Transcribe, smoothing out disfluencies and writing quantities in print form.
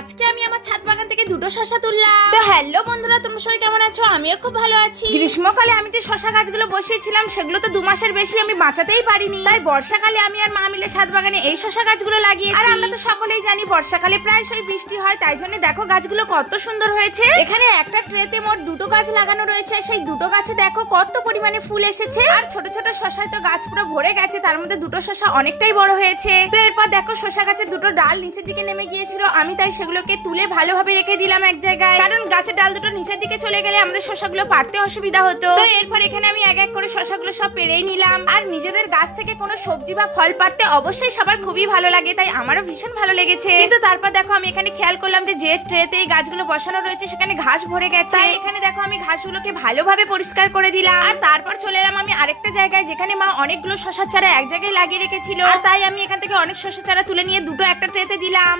আজকে আমি আমার ছাদ বাগান থেকে দুটো শসা তুললাম। তো হ্যালো বন্ধুরা, তোমরা সবাই কেমন আছো? আমিও খুব ভালো আছি। গ্রীষ্মকালে আমি যে শসা গাছগুলো বসিয়েছিলাম সেগুলো তো 2 মাসের বেশি আমি বাঁচাতেই পারিনি, তাই বর্ষাকালে আমি আর মা মিলে ছাদ বাগানে এই শসা গাছগুলো লাগিয়েছি। আর আমরা তো সকলেই জানি বর্ষাকালে প্রায়শই বৃষ্টি হয়, তাই জন্য দেখো গাছগুলো কত সুন্দর হয়েছে। এখানে একটা ট্রেতে মোট 2টো গাছ লাগানো রয়েছে, সেই 2টো গাছে দেখো কত পরিমাণে ফুল এসেছে। আর ছোট ছোট শসায় তো গাছ পুরো ভরে গেছে, তার মধ্যে 2টো শসা অনেকটাই বড় হয়েছে। তো এরপর দেখো শসা গাছের 2টো ডাল নিচের দিকে নেমে গিয়েছিল, আমি তাই সেগুলোকে তুলে ভালোভাবে রেখে দিলাম এক জায়গায়, কারণ গাছের ডাল দুটো নিচের দিকে চলে গেলে আমাদের শসাগুলো পাড়তে অসুবিধা হতো। তো এরপর এখানে আমি এক এক করে শসাগুলো সব পেড়েই নিলাম। আর নিজেদের গাছ থেকে কোনো সবজি বা ফল পাড়তে অবশ্যই সবার খুবই ভালো লাগে, তাই আমারও ভীষণ ভালো লেগেছে। কিন্তু তারপর দেখো আমি এখানে খেয়াল করলাম যে ট্রেতে এই গাছগুলো বসানো রয়েছে সেখানে ঘাস ভরে গেছে, তাই এখানে দেখো আমি ঘাসগুলোকে ভালোভাবে পরিষ্কার করে দিলাম। আর তারপর চলে এলাম আমি আরেকটা জায়গায়, যেখানে মা অনেকগুলো শসার চারা এক জায়গায় লাগিয়ে রেখেছিল, আর তাই আমি এখান থেকে অনেক শসার চারা তুলে নিয়ে 2টো একটা ট্রেতে দিলাম।